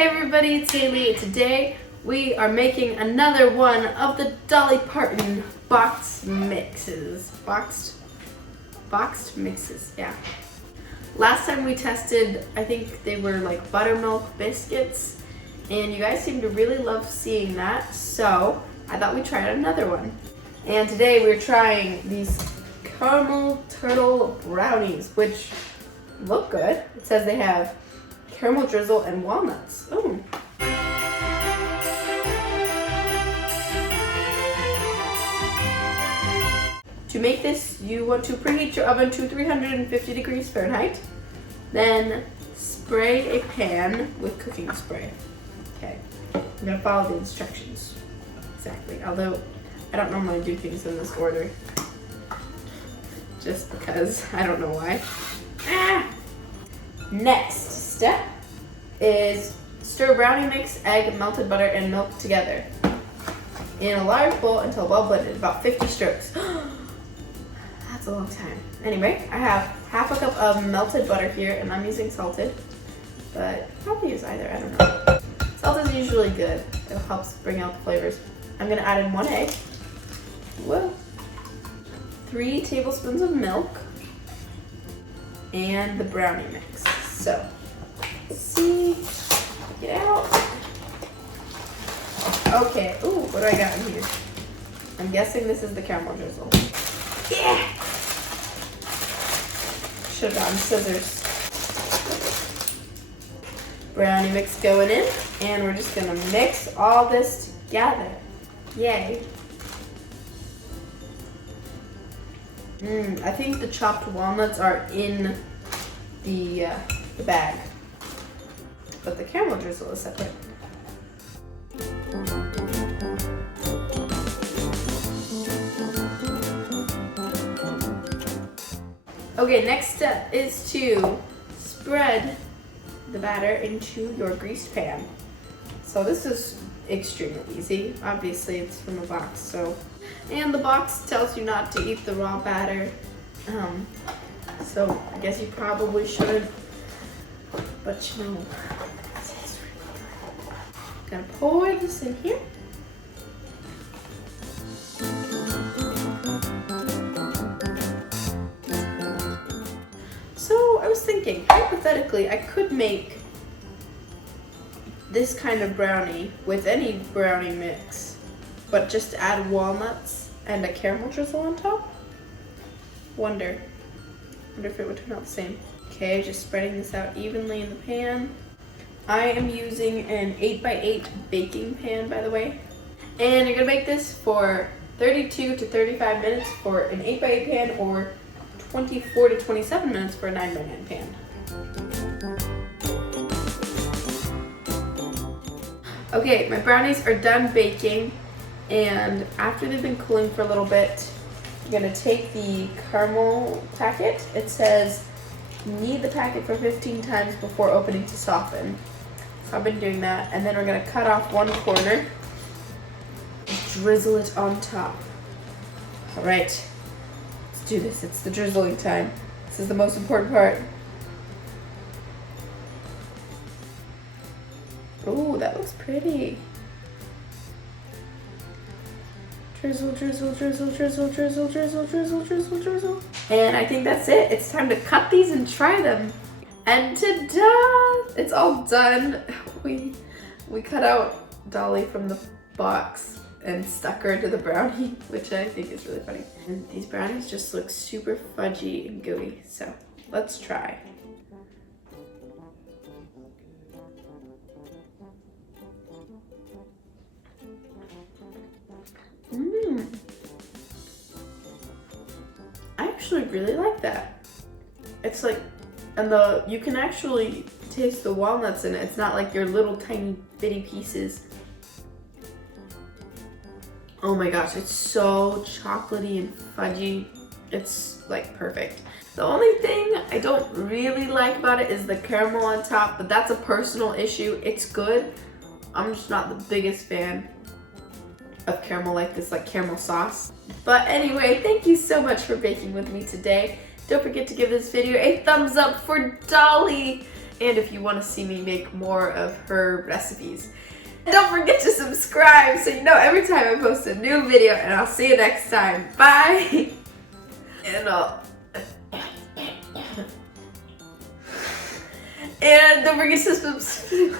Hey everybody, it's Hailey. Today we are making another one of the Dolly Parton boxed mixes. Boxed mixes, yeah. Last time we tested, I think they were like buttermilk biscuits, and you guys seem to really love seeing that, so I thought we'd try another one. And today we're trying these caramel turtle brownies, which look good. It says they have caramel drizzle and walnuts. Ooh. To make this, you want to preheat your oven to 350 degrees Fahrenheit. Then spray a pan with cooking spray. Okay, I'm gonna follow the instructions exactly, although I don't normally do things in this order. Just because, I don't know why. Next step is stir brownie mix, egg, melted butter, and milk together in a large bowl until well blended, about 50 strokes. That's a long time. Anyway, I have half a cup of melted butter here, and I'm using salted, but probably use either, I don't know. Salt is usually good. It helps bring out the flavors. I'm gonna add in 1 egg. Whoa. 3 tablespoons of milk and the brownie mix. So, let's see, get out. Okay, ooh, what do I got in here? I'm guessing this is the caramel drizzle. Yeah! Should've gotten scissors. Brownie mix going in, and we're just gonna mix all this together. Yay. I think the chopped walnuts are in the bag, but the caramel drizzle is separate. Okay, next step is to spread the batter into your greased pan. So this is extremely easy. Obviously it's from a box, so. And the box tells you not to eat the raw batter. So I guess you probably shouldn't, but you know, it tastes really good. Gonna pour this in here. So I was thinking, hypothetically, I could make this kind of brownie with any brownie mix, but just add walnuts and a caramel drizzle on top. Wonder if it would turn out the same. Okay, just spreading this out evenly in the pan. I am using an 8x8 baking pan, by the way. And you're gonna make this for 32 to 35 minutes for an 8x8 pan, or 24 to 27 minutes for a 9x9 pan. Okay, my brownies are done baking, and after they've been cooling for a little bit, I'm gonna take the caramel packet. It says knead the packet for 15 times before opening to soften. So I've been doing that, and then we're gonna cut off one corner and drizzle it on top. All right, let's do this. It's the drizzling time. This is the most important part. Oh, that looks pretty. Drizzle, drizzle, drizzle, drizzle, drizzle, drizzle, drizzle, drizzle, drizzle. And I think that's it. It's time to cut these and try them. And ta-da! It's all done. We cut out Dolly from the box and stuck her to the brownie, which I think is really funny. And these brownies just look super fudgy and gooey. So let's try. I actually really like that. It's like, and you can actually taste the walnuts in it. It's not like your little tiny bitty pieces. Oh my gosh, it's so chocolatey and fudgy. It's like perfect. The only thing I don't really like about it is the caramel on top, but that's a personal issue. It's good. I'm just not the biggest fan of caramel like this, like caramel sauce. But anyway, thank you so much for baking with me today. Don't forget to give this video a thumbs up for Dolly. and if you want to see me make more of her recipes. And don't forget to subscribe so you know every time I post a new video, and I'll see you next time. Bye! And don't forget to subscribe.